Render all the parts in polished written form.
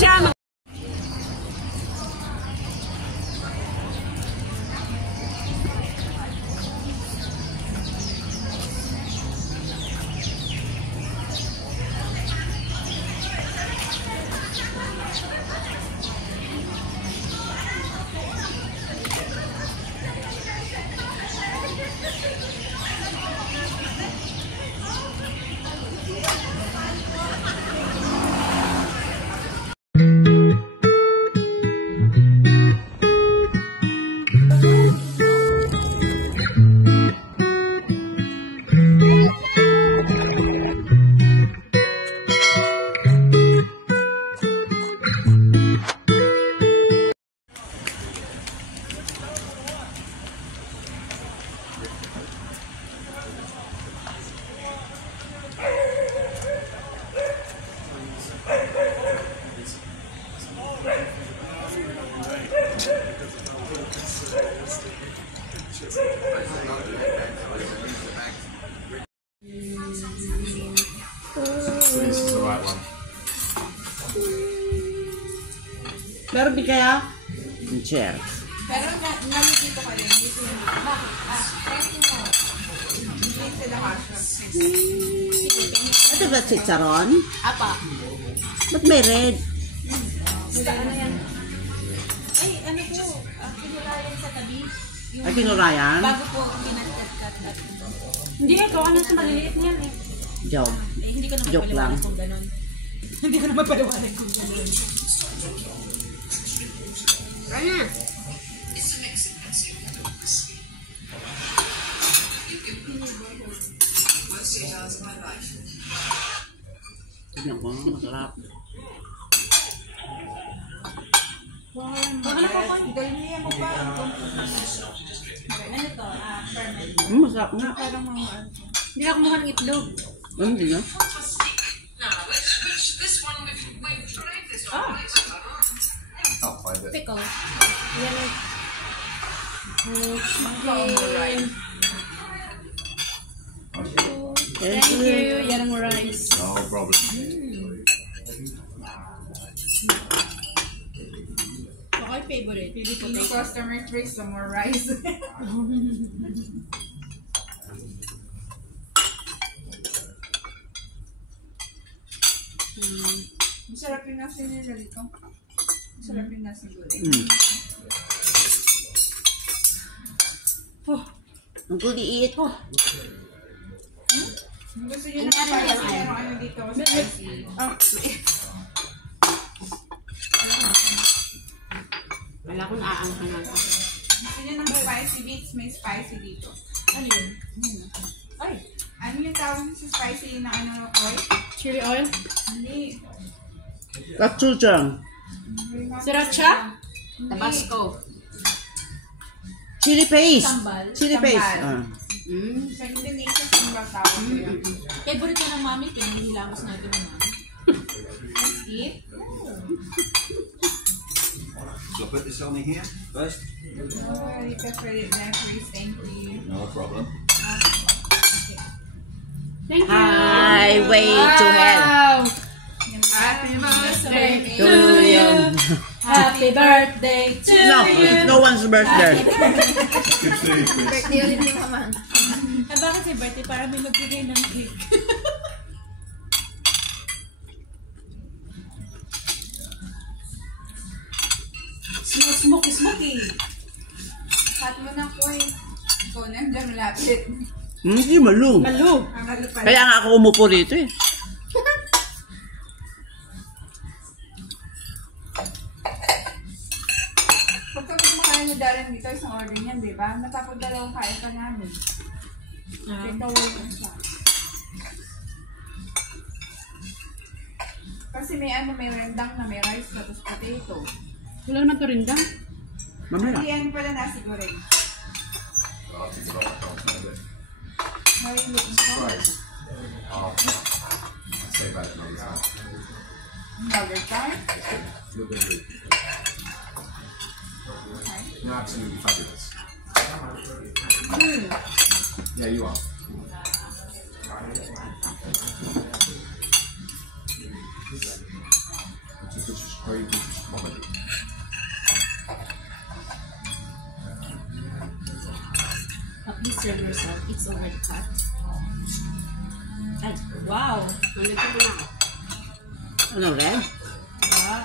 channel. This is the right one. Meron din kaya? Chair. Pero namikito ka rin. Dito yung bakit? Hindi sila kasha. Ito ba chicharon? Apa? Ba't may red? Ano yan? Ay, ano po? Kinulayan sa tabi. Ay, kinurayan? Bago po kinat-cut. Hindi, gawa na sa maliliit niyan eh. Joke. Eh, hindi ko naman Joke lang. paliwanag kung gano'n. Hindi ko naman paliwanag kung gano'n. Ano? Tignan ko, masarap. Ano po ko? Dalmiyan mo pa. Ano to? Ferment. Masarap nga. Parang mga Hindi ako mukhang itlog. Ano din nga? I'll find it. pickle. Yan ay... Thank you. Yan ang rice. No problem. Okay, favorite. Filipino customer free some more rice. Masarap yung nasi nila dito. Masarap yung nasi goreng. Ang kuliit. Gusto nyo na spicy, pero ano dito, spicy. Wala akong aanghangan ako. Gusto nyo ng spicy bits, may spicy dito. Ano yun? Ay, ano yung tawag sa spicy na ano, Koy? Chili oil? Hindi. Gochujang. Sriracha? Hindi. Tabasco. Chili paste. Sambal. Chili paste. Sambal. Sa Mm. Indonesia, sambal tawag ko yun. Favorite ko ng mami, pinahilamos natin ng mami. Let's eat. Shall I put this on here first? Oh, you can put it there, please. Thank you. No problem. Thank you. Highway to hell. Wow. Happy birthday To you. Happy birthday to No, you. it's no one's birthday. Good food, Chris. birthday ulit yung naman. Ah, bakit si birthday? Para may magbigay ng cake. Smoky. Cut mo na, Koy. Ikaw na ang malapit. Hindi malu. Malu. Ang malapit. Kaya nga ako umupo rito eh. Pagka kumakain ni Darren dito, isang order niyan, di ba? Natapos dalawang kain pa namin. Ito yung isa. Kasi may ano, may rendang na may rice tapos potato. Wala naman to rin daw. Mamaya. Hindi yan pala nasi goreng. I'll take it off. I can't smell it. How are you looking for? Right. I'll say about it another time. Another time? A little bit of it. Okay. No, absolutely fabulous. Yeah, you are. Which is Or you can vomit it. Please serve yourself. It's already cut. Ay, wow! Nandito mo na ako. Ano, red? Ah.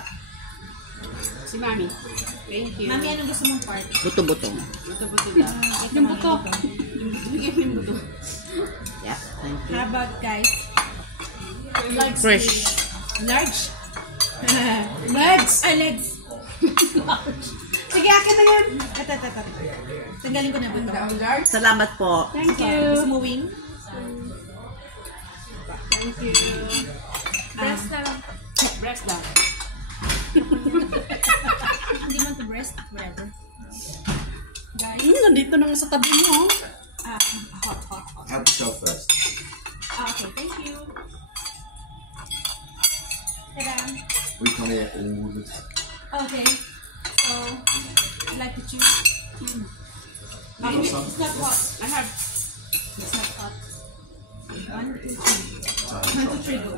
Si Mami. Thank you. Mami, anong gusto mong part? Buto-buto. Buto-buto daw. Yung buto. Bigyan mo yung buto. Yeah, thank you. How about guys? Large. Fresh. Large? Legs! Ay, legs. Sige, akin na yan. Ito. Tanggalin ko na ba ito? Large? Salamat po. Thank Is you. moving? Thank you. Breast na lang. Breast daw. Hindi man to breast. Whatever. Guys. Nandito na nga sa tabi mo. Hot. Have the shell first. Okay, thank you. Ta-da! We come here all the time. Okay. So, I'd like to choose. It's not hot. I have. It's not hot. 1, 2, 3. Time 1, 2, 3, go.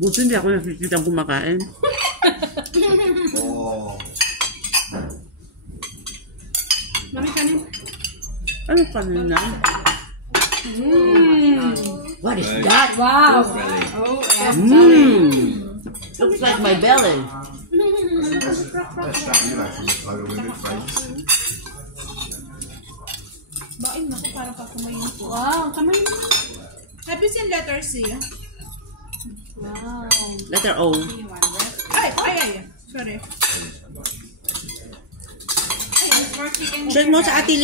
Buto hindi ako nakikita kumakain. Oh. Mami, kanin. Ano kanina? What is Right. that? Wow! Belly. Oh, Looks like my belly. Let's strap you like from the photo with your face. Bain na ko para pakumayin ko. Wow, kamay mo. Have you seen letter C? Wow. Letter O. Ay. Sorry. Ay, it's for chicken. Check mo sa Ate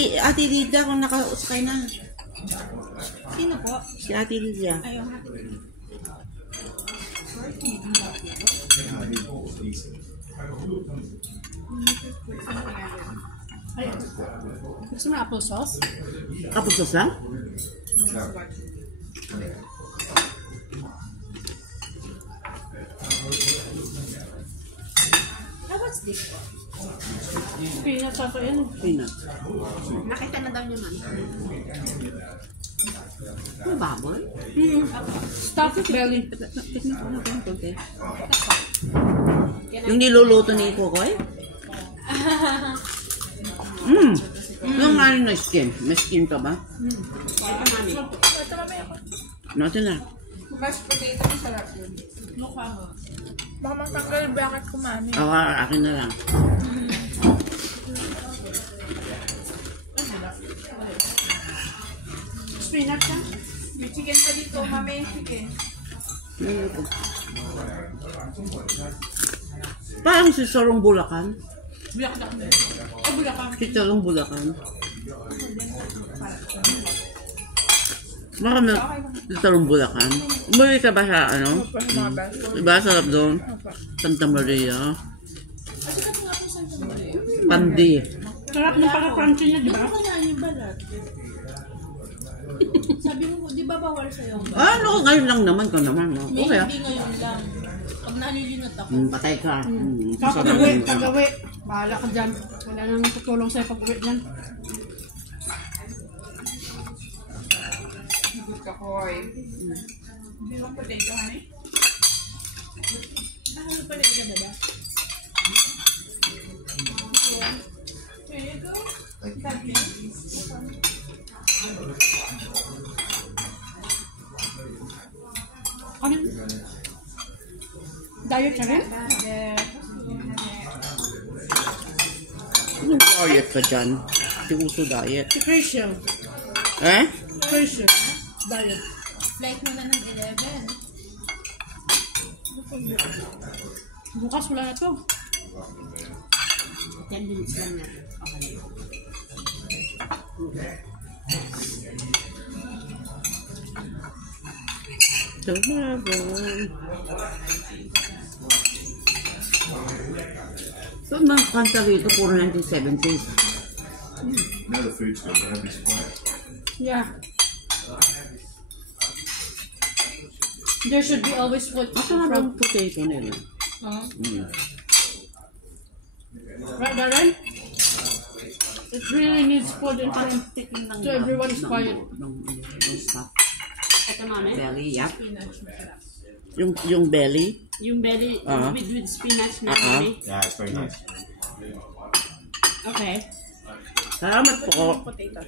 Lida kung nakasakay na. Sino po? Si Ate Lida. Ayaw ha. Gusto mo na applesauce? Kapustos lang? What's this? Peanut ako yan. Peanut. Nakita na daw niya, man. May baboy? Stuffed belly. Okay. Yung niluluto ni Kokoy? Yung ano na skin? May skin ka ba? Natin na. Mashed potato, masarap yun. Mukha mo. Baka matanggal bakit kumami. Akin na lang. Spinach siya. May chicken pa dito, mami. Chicken. Parang si Sorong Bulacan. Bulak-bulak na. Oh, bulak Si Sorong Bulacan. Marami si Sorong Bulacan. Umuwi ka ba sa ano? Diba sarap doon? Santa Maria. Pandi. Sarap ng pagka-crunchy niya, di ba? yung balat? Sabi mo, di ba bawal sa'yo? Ano, ngayon lang naman ko naman. No? Okay ah. Hindi ngayon lang. Pag nalilinot ako. Patay ka. Kagawi. Bahala ka dyan. Wala nang tutulong sa'yo pag-uwi dyan. Kahoy. Hindi mo potato, honey? Ano pa rin ka ba? Here you go. Thank you. Kanin. Diet ka rin? Anong diet ka dyan? Si Uso diet. Si Christian. Eh? Christian. Diet. Flight mo na ng 11. Bukas wala na to. 10 minutes lang na. Okay. So, mga kanta rito, puro 1970s. Now the food's good, then everybody's quiet. Yeah. There should be always food. Ito na bang potato nila? Right, Darren? It really needs food and time. So everyone is quiet. Ng stuff. Ito, mami. Belly, yep. Spinach. Masarap. Yung belly. Yung belly with spinach na, Uh-huh. mami. Yeah, it's very nice. Okay. Salamat po. Potato.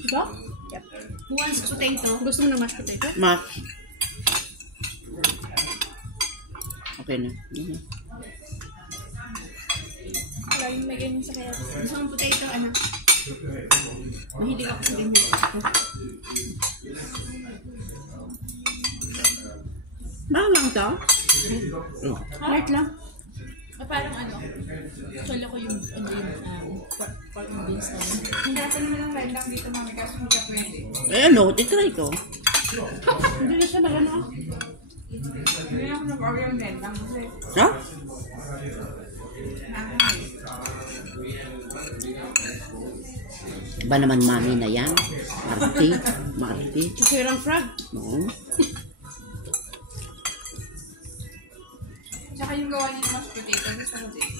Ito? Yep. Who wants potato? Gusto mo ng mashed potato? Max. Okay na. Wala yung may ganyan sa kaya. Gusto mo potato, ano? Mahilig ako sa ganyan. Malang to? Heart lang. Parang ano? Solo ko yung, pork and beans na yun. Ang gata naman ng rendang dito, mami, kasi hindi ka pwede. Eh ano, titry ko. Hindi na siya magano. Hindi na ako nag-order ng rendang kasi Ha? nakakais. Ba naman mami na yan? Marty? Marty? Sirang frog. No? Tsaka yung gawa niya ng mashed potato, gusto ko din.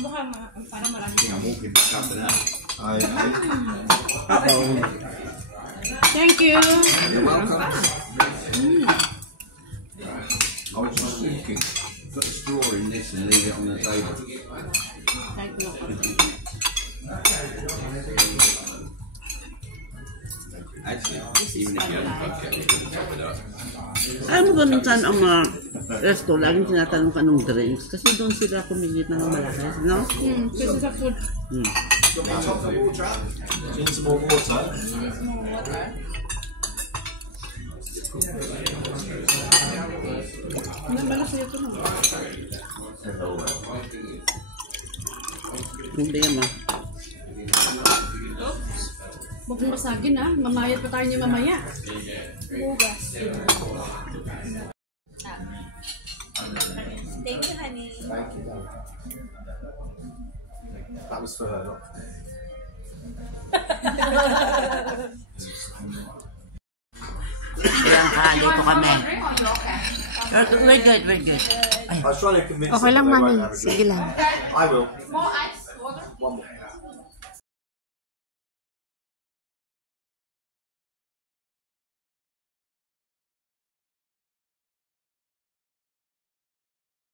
Baka parang marami. I'm walking back up to that. Uh-oh. Thank you. You're welcome. I was just thinking, put a straw in this and leave it on the table. Kahit ko lang. Actually, even if you haven't cooked it, you can top it up. Alam mo ganun saan ang mga resto, laging tinatanong ka ng drinks. Kasi doon sila kumigit ng malaki, no? Kasi sa food. Top the water. Need some more water. Need more water. Ano ba na sa'yo ito na? Hindi mo. Huwag mong masagin ha. Mamayat pa tayo niya mamaya. Bugas. Thank you, honey. Thank you, darling. That was for her, not Ayan ka, dito kami. Drink on your can. We're good, we're good. I was trying to convince Okay them lang, that they mami. won't have a Sige lang. I will. More